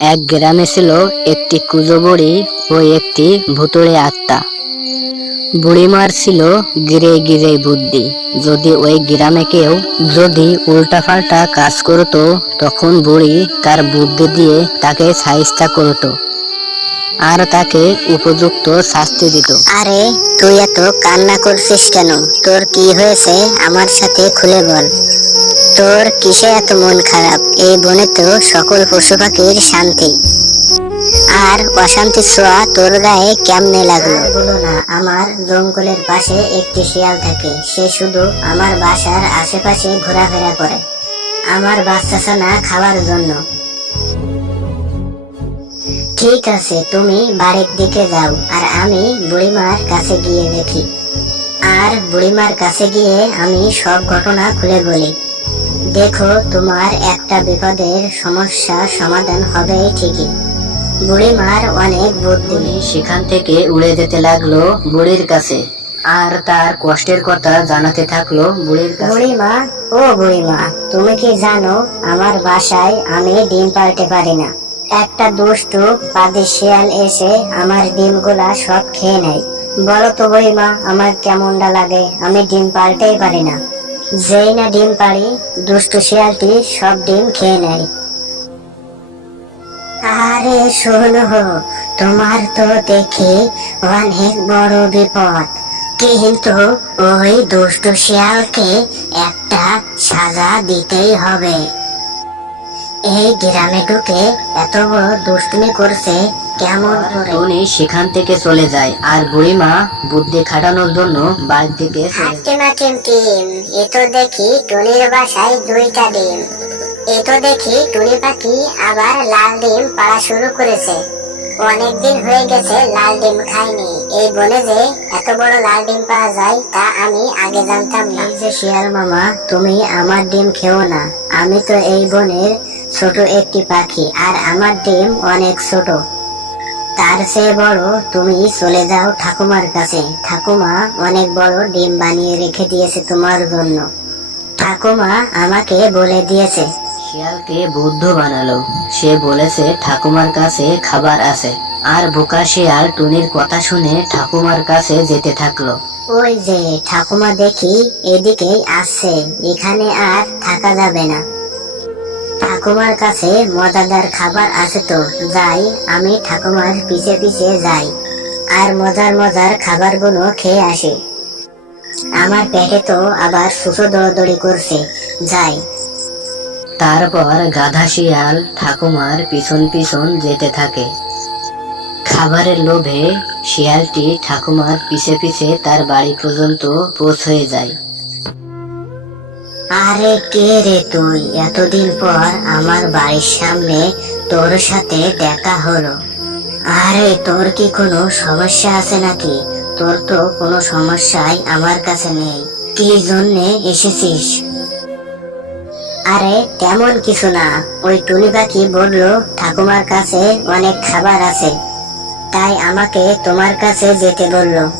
এক গ্রামে ছিল একটি কুজো বুড়ি ও একটি ভুতুড়ে আত্মা। বুড়িমার ছিল গিরে গিরে বুদ্ধি। যদি ওই গ্রামে কেউ যদি উল্টাপাল্টা কাজ করতো, তখন বুড়ি তার বুদ্ধি দিয়ে তাকে সাহিস্তা করতো আর তাকে উপযুক্ত শাস্তি দিত। আরে, তুই এত কান্না করছিস কেন? তোর কি হয়েছে? আমার সাথে খুলে বল। তোর কিসে এত মন খারাপ? এই বনে তো সকল পশু পাখির শান্তি। আর অশান্তি ছোঁয়া তোর গায়ে কেমনে লাগল? বলো না, আমার জঙ্গলের পাশে একটি শিয়াল থাকে। সে শুধু আমার বাসার আশেপাশে ঘোরাফেরা করে। আমার বাচ্চা ছানা খাওয়ার জন্য। ঠিক আছে, তুমি বাড়ির দিকে যাও, আর আমি বুড়িমার কাছে গিয়ে দেখি। আর বুড়িমার কাছে গিয়ে আমি সব ঘটনা খুলে বলি। দেখো তোমার একটা বিপদের সমস্যা সমাধান হবে ঠিকই। বুড়িমার অনেক বুদ্ধি। সেখান থেকে উড়ে যেতে লাগল বুড়ির কাছে আর তার কষ্টের কথা জানাতে থাকল বুড়ির কাছে। বুড়িমা ও বুড়িমা তুমি কি জানো আমার বাসায় আমি ডিম পাল্টে পারি না। একটা দুষ্টু পাদি শিয়াল এসে আমার ডিমগুলা সব খেয়ে নেয়। বলো তো বুড়িমা আমার কেমনটা লাগে? আমি ডিম পাল্টেই পারি না। যেই না ডিম পারি দুষ্টু শিয়ালটি সব ডিম খেয়ে নেয়। আরে শোনো তোমার তো দেখি অনেক বড় বিপদ। কিন্তু ওই দুষ্ট শিয়ালকে একটা সাজা দিতেই হবে। এই গ্রামে ঢুকে এত বড় দুষ্টুমি করছে কেমন উনি সেখান থেকে চলে যায় আর বুড়িমা বুদ্ধি খাটানোর জন্য বাড়ি থেকে চলে যায়। হাট্টিমা টিম। টিম এ তো দেখি টুনির বাসায় দুইটা ডিম। এ তো দেখি টুনি পাখি আবার লাল ডিম পাড়া শুরু করেছে। অনেকদিন হয়ে গেছে লাল ডিম খাইনি। এই বনে যে এত বড় লাল ডিম পাওয়া যায় তা আমি আগে জানতাম না। যে শিয়াল মামা তুমি আমার ডিম খেও না। আমি তো এই বনের ছোট একটি পাখি আর আমার ডিম অনেক ছোট। তার চেয়ে বড় তুমি চলে যাও ঠাকুমার কাছে। ঠাকুমা অনেক বড় ডিম বানিয়ে রেখে দিয়েছে তোমার জন্য। ঠাকুমা আমাকে বলে দিয়েছে। শিয়ালকে বুদ্ধ বানালো। সে বলেছে ঠাকুমার কাছে খাবার আছে। আর বোকা শিয়াল টুনির কথা শুনে ঠাকুমার কাছে যেতে থাকল। ওই যে ঠাকুমা দেখি এদিকেই আসছে। এখানে আর থাকা যাবে না। ঠাকুমার কাছে মজাদার খাবার আছে তো, যাই, আমি ঠাকুমার পিছে পিছে যাই। আর মজার মজার খাবারগুলো খেয়ে আসি। আমার পেটে তো আবার সুসো দৌড়দৌড়ি করছে, যাই। তারপর গাধা শিয়াল ঠাকুমার পিছন পিছন যেতে থাকে। খাবারের লোভে শিয়ালটি ঠাকুমার পিছে পিছে তার বাড়ি পর্যন্ত পৌঁছে যায়। আরে কে রে তুই? এতদিন পর আমার বাড়ির সামনে তোর সাথে দেখা হলো। আরে, তোর কি কোনো সমস্যা আছে নাকি? তোর তো কোনো সমস্যাই আমার কাছে নেই। কি জন্যে এসেছিস? আরে, তেমন কিছু না। ওই টুনি পাখি বলল, ঠাকুমার কাছে অনেক খাবার আছে। তাই আমাকে তোমার কাছে যেতে বলল।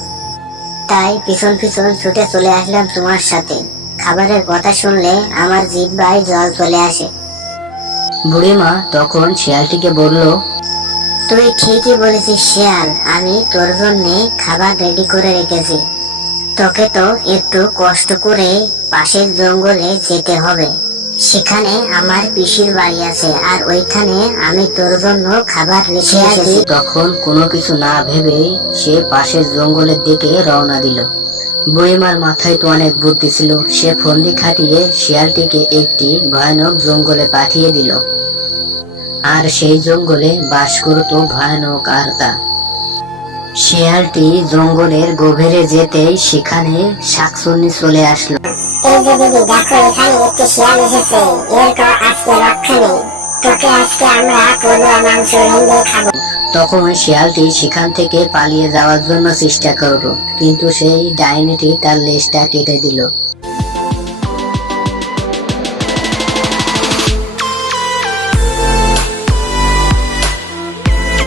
তাই পিছন পিছন ছুটে চলে আসলাম তোমার সাথে। খাবারের কথা শুনলে আমার জিহ্বায় জল চলে আসে। বুড়িমা তখন শিয়ালটিকে বলল তুই ঠিকই বলেছিস শিয়াল আমি তোর জন্য খাবার রেডি করে রেখেছি। তোকে তো একটু কষ্ট করে পাশের জঙ্গলে যেতে হবে। সেখানে আমার পিসির বাড়ি আছে আর ওইখানে আমি তোর জন্য খাবার রেখে এসেছি। তখন কোনো কিছু না ভেবে সে পাশের জঙ্গলের দিকে রওনা দিল। বুড়িমার মাথায় তো অনেক বুদ্ধি ছিল। সে ফন্দি খাটিয়ে শিয়ালটিকে একটি ভয়ানক জঙ্গলে পাঠিয়ে দিল। আর সেই জঙ্গলে বাস করত ভয়ানক আরতা। শিয়ালটি জঙ্গলের গভীরে যেতেই সেখানে শাকসুন্নি চলে আসলো। এই যে দিদি দেখো এখানে একটি শিয়াল এসেছে। এর তো আজকে রক্ষা নেই। তোকে আজকে আমরা পড়ুয়া মাংস রেঁধে খাব। তখন শিয়ালটি সেখান থেকে পালিয়ে যাওয়ার জন্য চেষ্টা করল কিন্তু সেই ডাইনিটি তার লেজটা কেটে দিল।